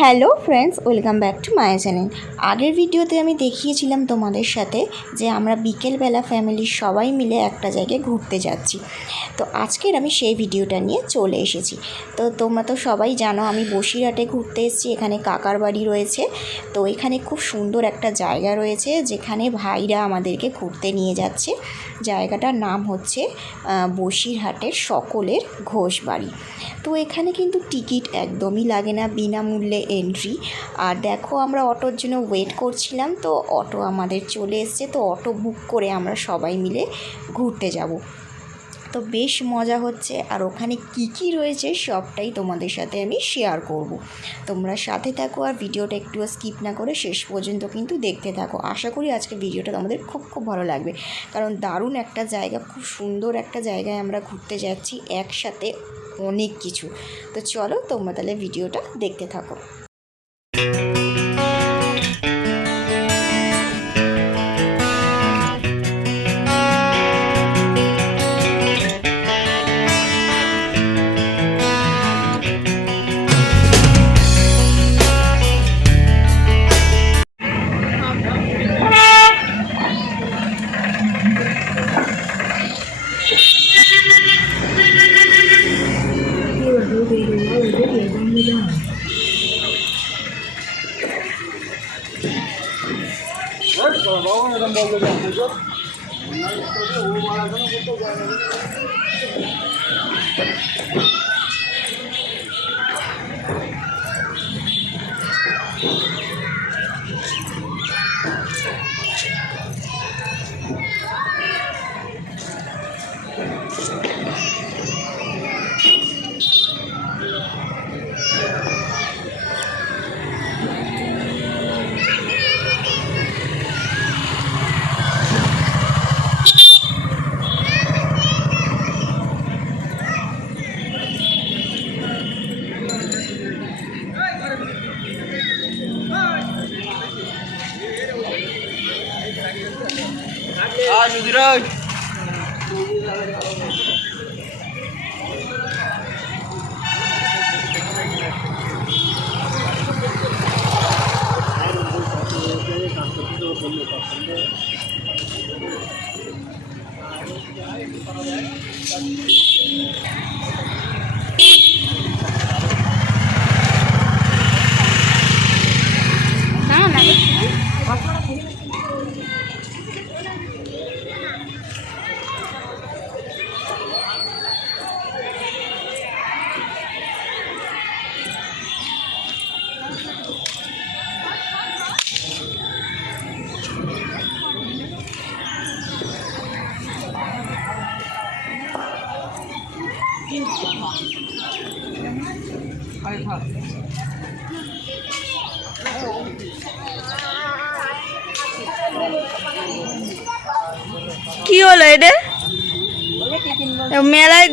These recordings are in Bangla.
Hello friends, welcome back to my channel. আগের ভিডিওতে আমি দেখিয়েছিলাম তোমাদের সাথে যে আমরা বিকেলবেলা ফ্যামিলির সবাই মিলে একটা জায়গায় ঘুরতে যাচ্ছি। তো আজকের আমি সেই ভিডিওটা নিয়ে চলে এসেছি। তো তোমরা তো সবাই জানো আমি বসিরহাটে ঘুরতে এসেছি, এখানে কাকার বাড়ি রয়েছে। তো এখানে খুব সুন্দর একটা জায়গা রয়েছে যেখানে ভাইরা আমাদেরকে ঘুরতে নিয়ে যাচ্ছে। জায়গাটার নাম হচ্ছে বসিরহাটের সকলের ঘোষ বাড়ি তো এখানে কিন্তু টিকিট একদমই লাগে না, বিনামূল্যে এন্ট্রি আর দেখো আমরা অটোর জন্য ওয়েট করছিলাম, তো অটো আমাদের চলে এসছে, তো অটো বুক করে আমরা সবাই মিলে ঘুরতে যাব। তো বেশ মজা হচ্ছে, আর ওখানে কি কি রয়েছে সবটাই তোমাদের সাথে আমি শেয়ার করব। তোমরা সাথে থাকো আর ভিডিওটা একটু স্কিপ না করে শেষ পর্যন্ত কিন্তু দেখতে থাকো। আশা করি আজকে ভিডিওটা তোমাদের খুব খুব ভালো লাগবে। কারণ দারুণ একটা জায়গা, খুব সুন্দর একটা জায়গায় আমরা ঘুরতে যাচ্ছি, একসাথে অনেক কিছু। তো চলো তোমরা তাহলে ভিডিওটা দেখতে থাকো। কি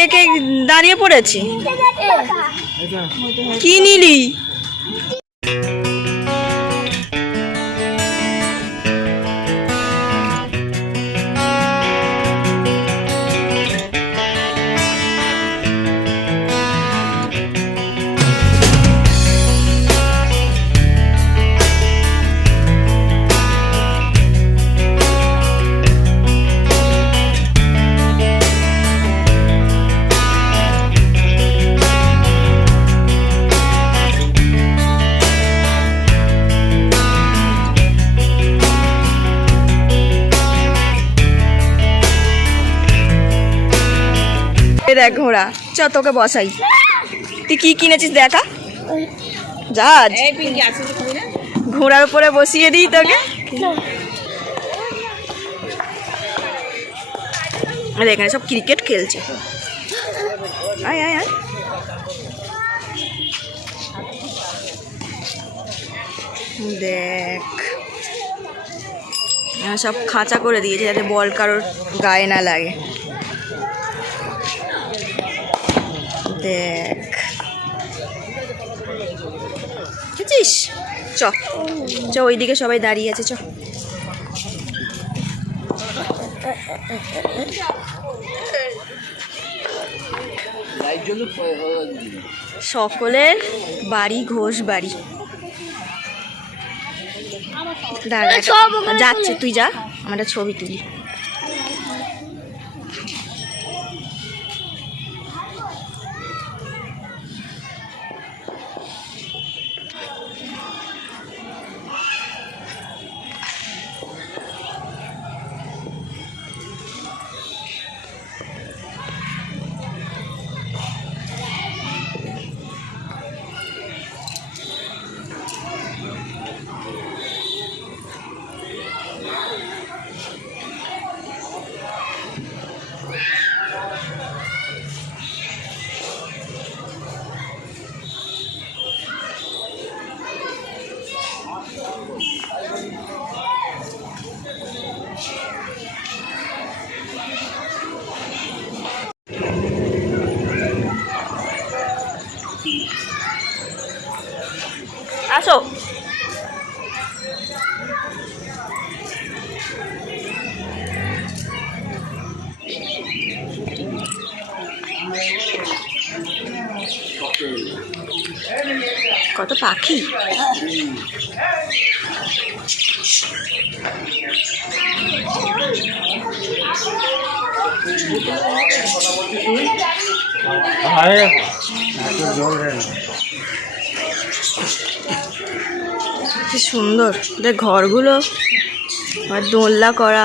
দেখে দাঁড়িয়ে পড়েছি। কি নিলি? চ তোকে বসাই। তুই কি কিনেছিস দেখা? জাহাজ ঘোড়ার উপরে বসিয়ে দিই তোকে। আর এখানে সব ক্রিকেট খেলছে। আয় আয় আয়। দেখ। সব খাঁচা করে দিয়েছে যাতে বল কারোর গায়ে না লাগে। দেখ। খেয়েছিস? চ। চ ওইদিকে সবাই দাঁড়িয়ে আছে চ। সকলের বাড়ি ঘোষ বাড়ি। দাঁড়া যাচ্ছে তুই যা আমরা ছবি তুলি। কত পাখি? কি সুন্দর। দেখ ঘরগুলো আর দোলনা করা।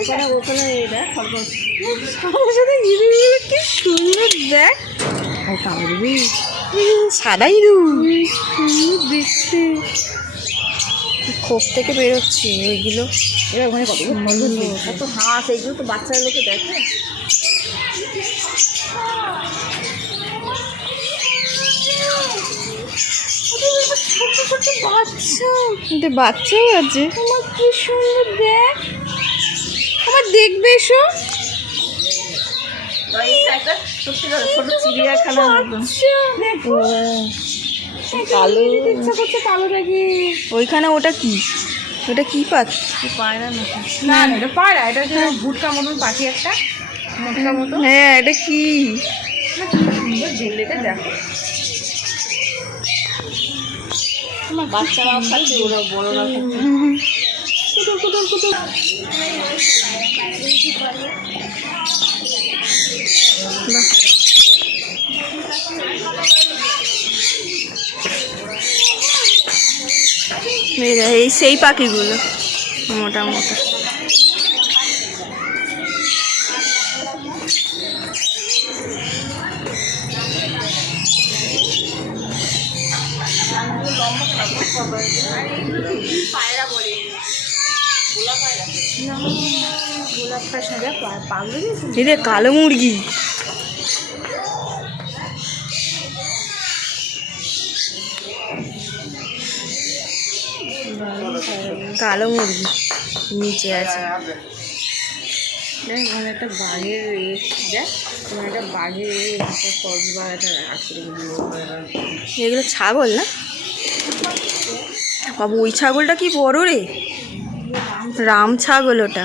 এখানে ওখানে দেখ কি সুন্দর দেখ। সাদাই রু দেখতে। খোপ থেকে বেরোচ্ছে? ওইগুলো এবার ওখানে কত কত হাঁস এইগুলো তো বাচ্চার লোকে দেখে। বাচ্চাও আছে। আমার কি সুন্দর দেখ। আমার দেখবে এসো। ছোট চিড়িয়াখানা কালো কালো লাগে ওইখানে ওটা কি? ওটা কি পাখি? পায়রা না না এটা পায়রা এটা ভুটকা মতন পাখি একটা মোটকা মতো হ্যাঁ এটা কি? সুন্দর ঝিল্লিটা দেখো। বাচ্চারাও খাচ্ছে ওরা বড়রা এই সেই পাখিগুলো মোটা মোটা কালো মুরগি। কালো মুরগি নিচে আছে। ওখানে একটা বাঘের দেখ ওখানে একটা বাঘের এগুলো ছাগল না? বাবু ওই ছাগলটা কি বড় রে? রাম ছাগল ওটা।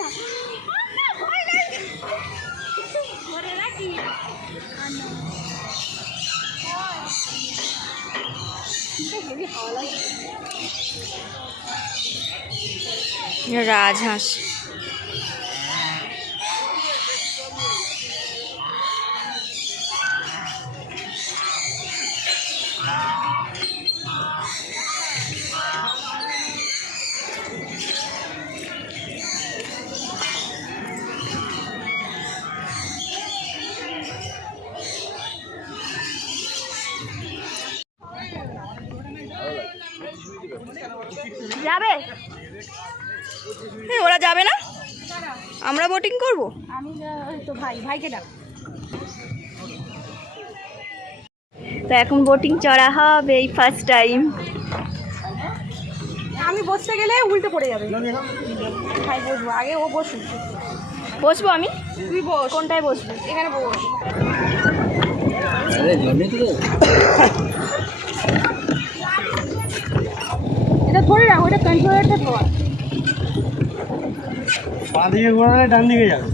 রাজহাঁস যাবে ভাই ভাইকে ডাক। তো এখন বোটিং চড়া হবে এই ফার্স্ট টাইম আমি বসতে গেলে উল্টে পড়ে যাবে। ভাই বসবো। আগে ও বসুক। বসবো আমি? তুই বস। কোনটায় বসবো? এখানে বস। এটা ধরে রাখো এটা কন্ট্রোলারটা ধর। পা দিকে ঘোরালে ডান দিকে যাবে।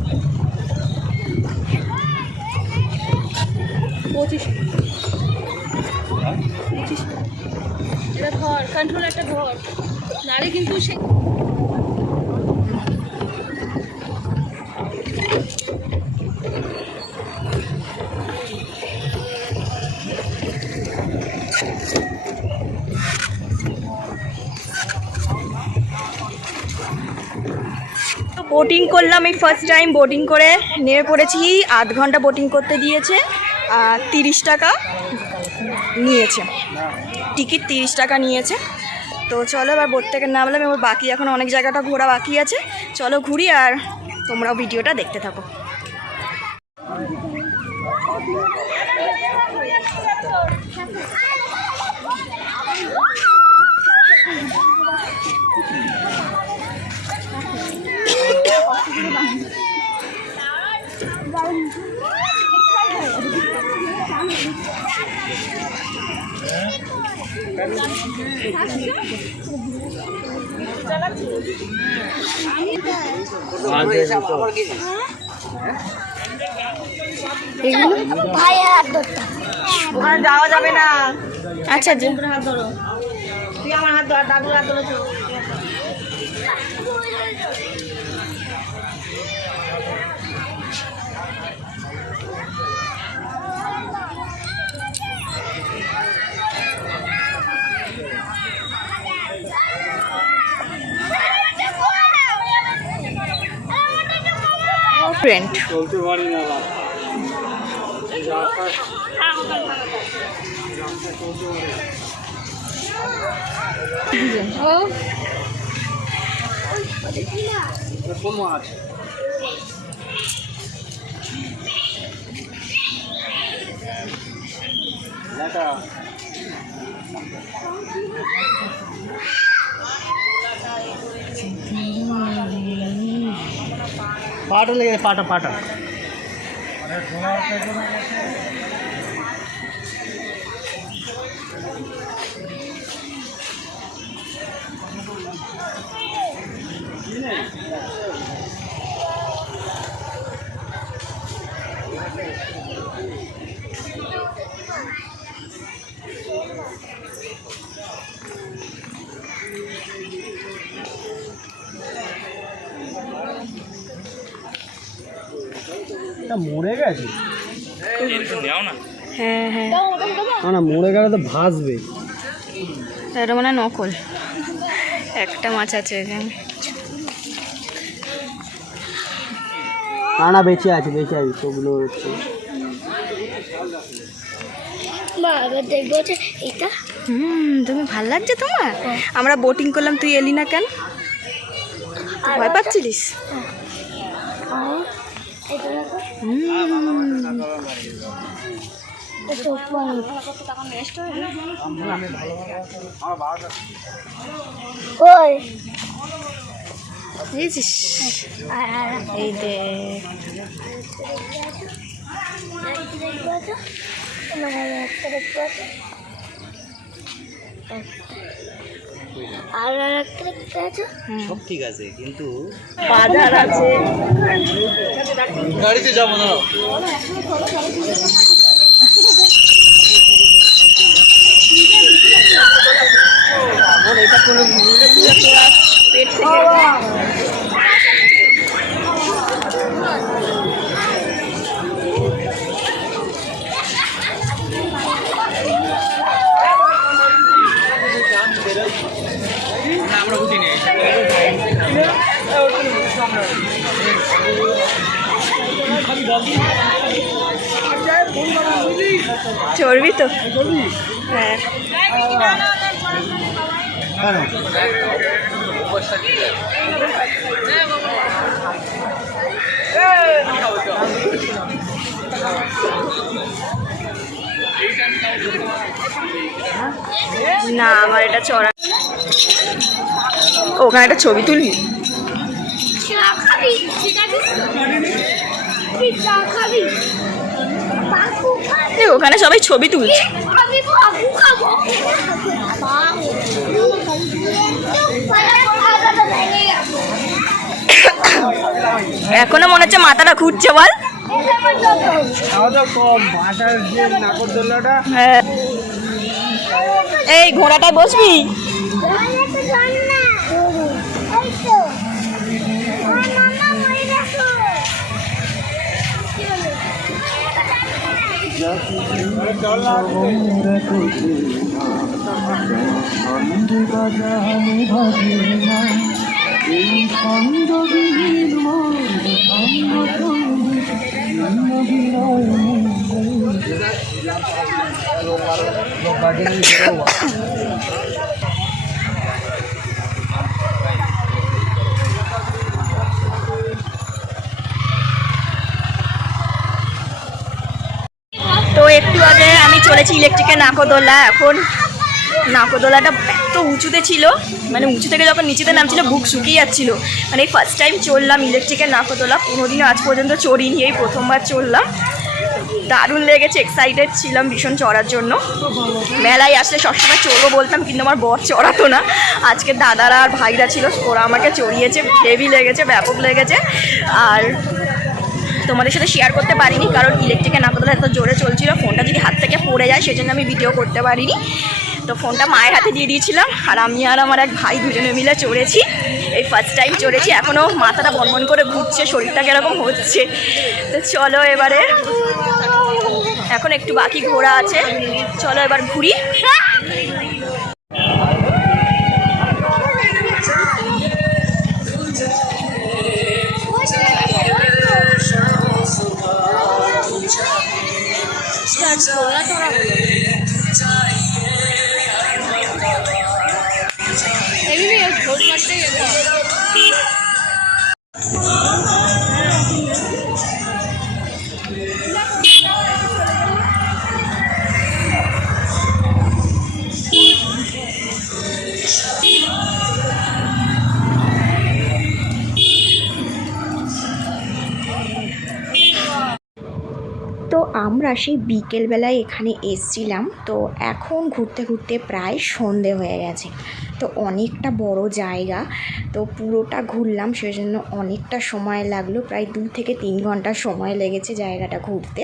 পঁচিশ। এটা ধর কন্ট্রোলারটা ধর। নারে কিন্তু সে বোটিং করলাম এই ফার্স্ট টাইম বোটিং করে নেমে পড়েছি। আধ ঘণ্টা বোটিং করতে দিয়েছে। তিরিশ টাকা নিয়েছে। টিকিট তিরিশ টাকা নিয়েছে। তো চলো এবার বোট থেকে নামলাম এবার বাকি এখন অনেক জায়গাটা ঘোরা বাকি আছে। চলো ঘুরি আর তোমরাও ভিডিওটা দেখতে থাকো। ওখানে যাওয়া যাবে না। আচ্ছা তুই আমার হাত ধর দাদুর হাত ধরেছো। ফ্রেন্ড চলতে পারি না কোন মাছ? পাটা লেগে পাটা পাটা এটা মরে গেছে। হ্যাঁ হ্যাঁ। না না মরে গেলে তো ভাসবে। এটা মানে নকল। একটা মাছ আছে এখানে। না না বেঁচে আছে বেঁচে আছে সবগুলো হচ্ছে। হুম তুমি ভালো লাগছে তোমার? আমরা বোটিং করলাম তুই এলি না কেন? ভয় পাচ্ছিলিস? হুম। বুঝেছিস এই আর একটা দেখতে সব ঠিক আছে কিন্তু বাজার আছে। গাড়িতে যাব না এটা কোনো ভুলে পেট তো? হ্যাঁ না আমার এটা চড়া ওখানে একটা ছবি খাবি ঠিক আছে তুই চা খাবি বাকু খাবি এ, ওখানে সবাই ছবি তুলছে। এখনও মনে হচ্ছে মাথাটা ঘুরছে বল। এই দাওয়া কম যে নাগরদোল্লাটা হ্যাঁ এই ঘোড়াটায় বসবি তো একটু আগে আমি চলেছি ইলেকট্রিকের নাকদোলা। এখন নাকদোলাটা এত উঁচুতে ছিল মানে উঁচু থেকে যখন নিচেতে নামছিল, বুক শুকিয়ে যাচ্ছিল। মানে এই ফার্স্ট টাইম চললাম ইলেকট্রিকের নাকদোলা, কোনোদিনও আজ পর্যন্ত চড়িনি, এই প্রথমবার চললাম। দারুণ লেগেছে এক্সাইটেড ছিলাম ভীষণ চড়ার জন্য। মেলায় আসলে সবসময় চড়বো বলতাম, কিন্তু আমার বর চড়াতো না। আজকে দাদারা আর ভাইরা ছিল, ওরা আমাকে চড়িয়েছে হেভি লেগেছে, ব্যাপক লেগেছে। আর তোমাদের সাথে শেয়ার করতে পারিনি, কারণ ইলেকট্রিকের নাকদলা এত জোরে চলছিল ফোনটা যদি হাত থেকে পড়ে যায়, সেজন্য আমি ভিডিও করতে পারিনি। তো ফোনটা মায়ের হাতে দিয়ে দিয়েছিলাম, আর আমি আর আমার এক ভাই দুজনে মিলে চড়েছি। এই ফার্স্ট টাইম চড়েছি এখনও মাথাটা বনবন করে ঘুরছে, শরীরটা কীরকম হচ্ছে। তো চলো এবারে, এখন একটু বাকি ঘোরা আছে, চলো এবার ঘুরি। 아직 놀라더라고요. 애니메이션 겨울 맞대겠다. আমরা সেই বিকেলবেলায় এখানে এসছিলাম। তো এখন ঘুরতে ঘুরতে প্রায় সন্ধে হয়ে গেছে। তো অনেকটা বড় জায়গা। তো পুরোটা ঘুরলাম, সেজন্য অনেকটা সময় লাগল। প্রায় দু থেকে তিন ঘণ্টা সময় লেগেছে জায়গাটা ঘুরতে।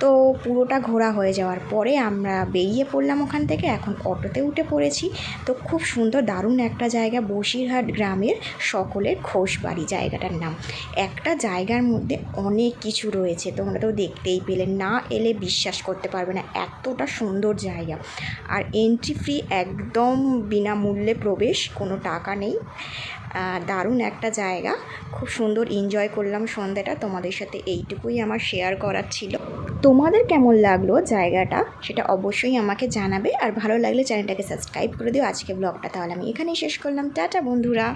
তো পুরোটা ঘোরা হয়ে যাওয়ার পরে আমরা বেরিয়ে পড়লাম ওখান থেকে। এখন অটোতে উঠে পড়েছি। তো খুব সুন্দর, দারুণ একটা জায়গা, বসিরহাট গ্রামের সকলের খোশবাড়ি জায়গাটার নাম। একটা জায়গার মধ্যে অনেক কিছু রয়েছে, তোমরা তো দেখতেই পেলে। না এলে বিশ্বাস করতে পারবে না, এতটা সুন্দর জায়গা। আর এন্ট্রি ফ্রি একদম বিনামূল্যে প্রবেশ, কোনো টাকা নেই। দারুণ একটা জায়গা। খুব সুন্দর এনজয় করলাম সন্ধ্যাটা। তোমাদের সাথে এইটুকুই আমার শেয়ার করার ছিল। তোমাদের কেমন লাগল জায়গাটা সেটা অবশ্যই আমাকে জানাবে। আর ভালো লাগলে চ্যানেলটাকে সাবস্ক্রাইব করে দিও। আজকে ব্লগটা তাহলে আমি এখানেই শেষ করলাম। টাটা বন্ধুরা।